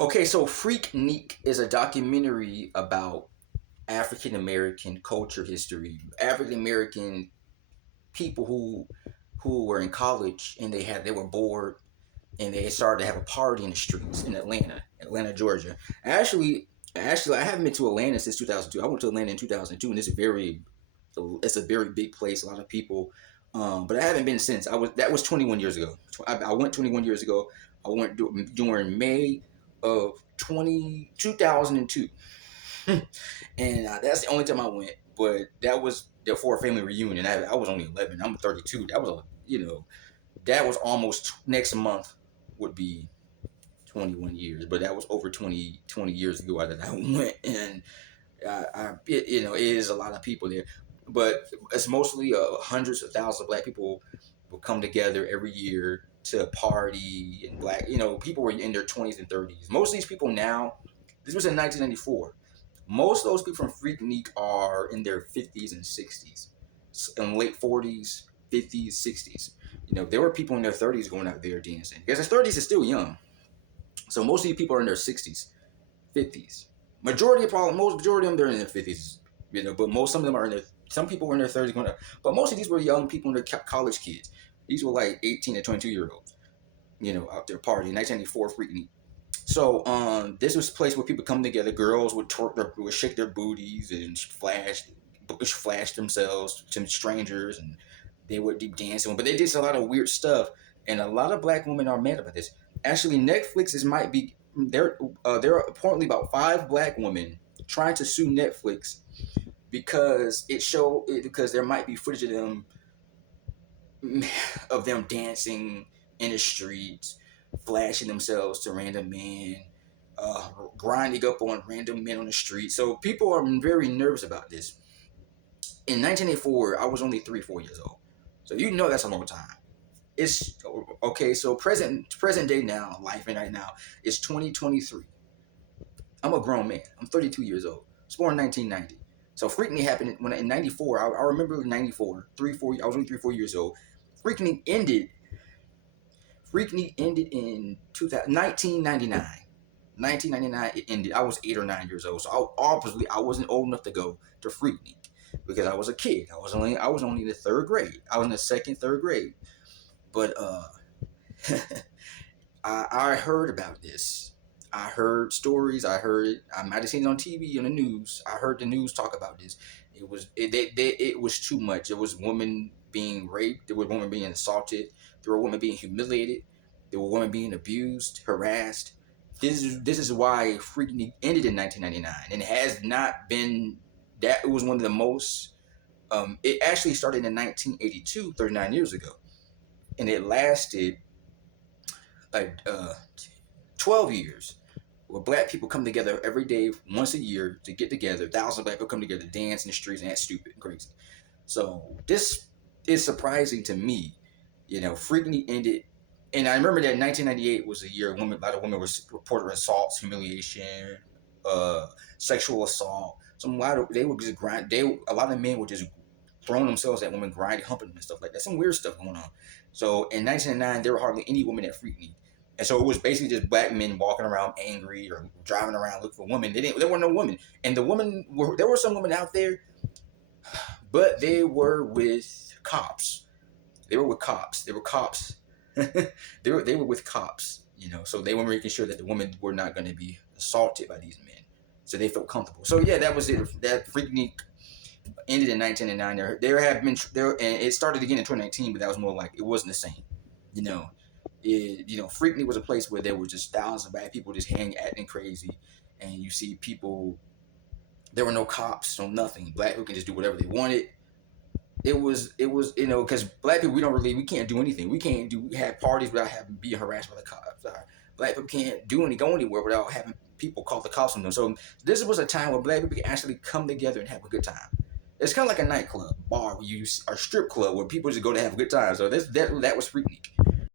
Okay, so Freaknik is a documentary about African American culture history, African American people who were in college and they were bored and they started to have a party in the streets in Atlanta, Georgia. Actually, I haven't been to Atlanta since 2002. I went to Atlanta in 2002, and it's a very big place. A lot of people, but I haven't been since. That was 21 years ago. I went 21 years ago. I went during May of 2002, and that's the only time I went. But that was for a family reunion. I was only 11. I'm 32. That was almost next month would be 21 years, but that was over 20 years ago that I went, and it is a lot of people there, but it's mostly hundreds of thousands of black people will come together every year to party, and people were in their 20s and 30s. Most of these people now, this was in 1994. Most of those people from Freaknik are in their 50s and 60s, and late 40s, 50s, 60s. There were people in their 30s going out there dancing because their 30s is still young. So most of these people are in their 60s, 50s. Majority of them they're in their 50s, but some of them are in their, some people were in their 30s going out, but most of these were young people, and they're college kids. These were like 18 to 22-year-olds, out there partying. 1994 Freaknik. So this was a place where people come together. Girls would would shake their booties and flash themselves to strangers, and they would do dancing. But they did a lot of weird stuff, and a lot of black women are mad about this. Actually, Netflix might be there. There are apparently about 5 black women trying to sue Netflix because because there might be footage of them dancing in the streets, flashing themselves to random men, grinding up on random men on the street. So people are very nervous about this. In 1984, I was only 4 years old. So that's a long time. It's okay. So present day now, life right now is 2023. I'm a grown man. I'm 32 years old. I was born in 1990. So Freaknik happened in 94. I remember in 94, I was only 4 years old. Freaknik ended in 1999. 1999 it ended. I was 8 or 9 years old. So obviously I wasn't old enough to go to Freaknik because I was a kid. I was only in the 3rd grade. I was in the 2nd, 3rd grade. But I heard about this. I heard stories. I might have seen it on TV, on the news. I heard the news talk about this. It was too much. There was women being raped. There were women being assaulted. There were women being humiliated. There were women being abused, harassed. This is why Freaknik ended in 1999, and it has not been that. It was one of the most. It actually started in 1982, 39 years ago, and it lasted like 12 years, where black people come together every day, once a year, to get together. Thousands of black people come together, dance in the streets, and act stupid and crazy. So this is surprising to me. Freaknik ended, and I remember that 1998 was a year a lot of women were reported assaults, humiliation, sexual assault. They would just grind. A lot of men were just throwing themselves at women, grinding, humping them, and stuff like that. Some weird stuff going on. So in 1999, there were hardly any women at Freaknik. And so it was basically just black men walking around angry or driving around looking for women. There were no women. And there were some women out there, but they were with cops. They were with cops. They were cops. they were with cops, so they were making sure that the women were not going to be assaulted by these men. So they felt comfortable. So yeah, that was it. That Freaknik ended in 1999. And it started again in 2019, but that was more like it wasn't the same. Freaknik was a place where there were just thousands of bad people just acting crazy, and you see people. There were no cops, no nothing. Black people can just do whatever they wanted. It was because black people we can't do anything. We have parties without being harassed by the cops. Black people can't go anywhere without having people call the cops on them. So this was a time where black people can actually come together and have a good time. It's kind of like a nightclub, bar, or strip club where people just go to have a good time. So that was Freaknik.